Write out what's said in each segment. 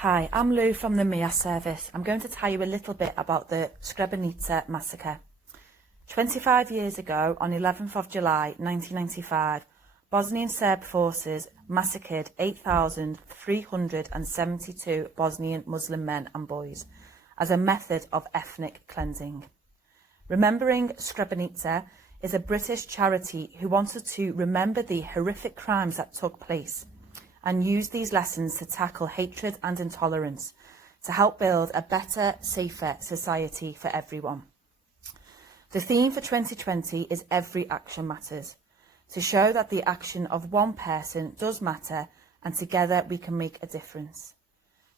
Hi, I'm Lou from the MEAS service. I'm going to tell you a little bit about the Screbrenica massacre. 25 years ago, on 11th of July 1995, Bosnian Serb forces massacred 8,372 Bosnian Muslim men and boys as a method of ethnic cleansing. Remembering Screbrenica is a British charity who wanted to remember the horrific crimes that took place and use these lessons to tackle hatred and intolerance, to help build a better, safer society for everyone. The theme for 2020 is Every Action Matters, to show that the action of one person does matter and together we can make a difference.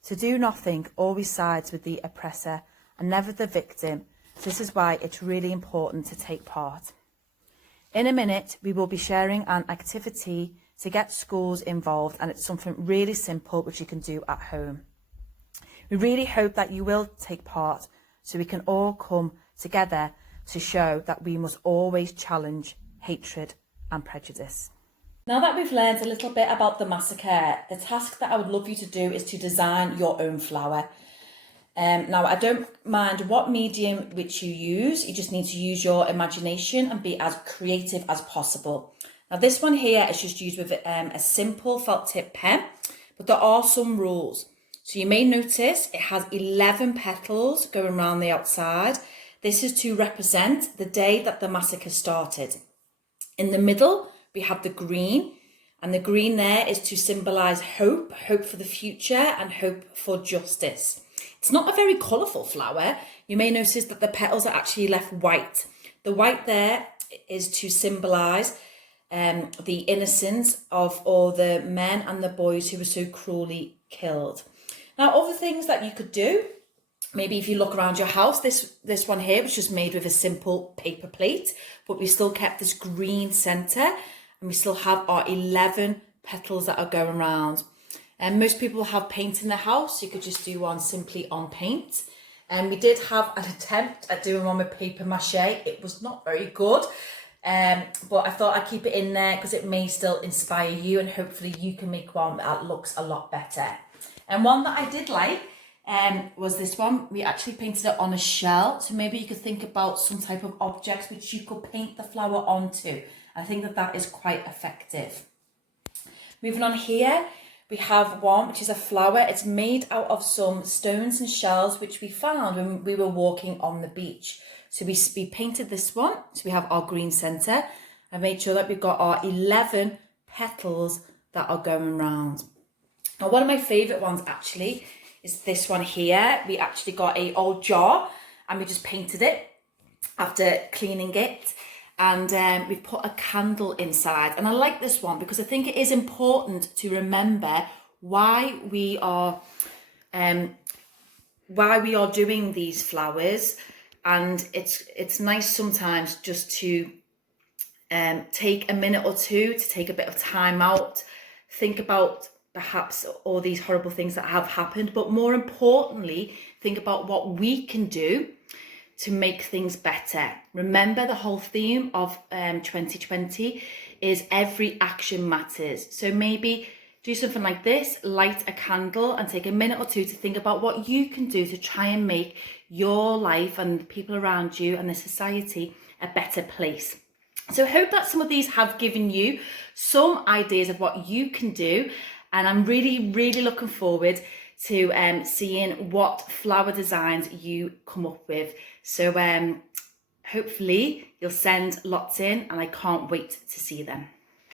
To do nothing always sides with the oppressor and never the victim, so this is why it's really important to take part. In a minute, we will be sharing an activity to get schools involved, and it's something really simple which you can do at home. We really hope that you will take part so we can all come together to show that we must always challenge hatred and prejudice. Now that we've learned a little bit about the massacre, the task that I would love you to do is to design your own flower. Now, I don't mind what medium which you use, you just need to use your imagination and be as creative as possible. Now this one here is just used with a simple felt tip pen, but there are some rules. So you may notice it has 11 petals going around the outside. This is to represent the day that the massacre started. In the middle, we have the green, and the green there is to symbolise hope, hope for the future and hope for justice. It's not a very colourful flower. You may notice that the petals are actually left white. The white there is to symbolise the innocence of all the men and the boys who were so cruelly killed. Now, other things that you could do, maybe if you look around your house, this one here was just made with a simple paper plate, but we still kept this green centre and we still have our 11 petals that are going around. And most people have paint in their house, so you could just do one simply on paint. And we did have an attempt at doing one with paper mache. It was not very good. But I thought I'd keep it in there because it may still inspire you, and hopefully you can make one that looks a lot better. And one that I did like was this one. We actually painted it on a shell, so maybe you could think about some type of object which you could paint the flower onto. I think that is quite effective. Moving on here, we have one which is a flower. It's made out of some stones and shells which we found when we were walking on the beach. So we painted this one, so we have our green centre, and made sure that we've got our 11 petals that are going round. Now, one of my favourite ones actually is this one here. We actually got an old jar and we just painted it after cleaning it, and we've put a candle inside. And I like this one because I think it is important to remember why we are doing these flowers. And it's nice sometimes just to take a minute or two to take a bit of time out, think about perhaps all these horrible things that have happened, but more importantly, think about what we can do to make things better. Remember, the whole theme of 2020 is every action matters. So maybe do something like this, light a candle and take a minute or two to think about what you can do to try and make your life and the people around you and the society a better place. So I hope that some of these have given you some ideas of what you can do, and I'm really, really looking forward to seeing what flower designs you come up with. So hopefully you'll send lots in, and I can't wait to see them.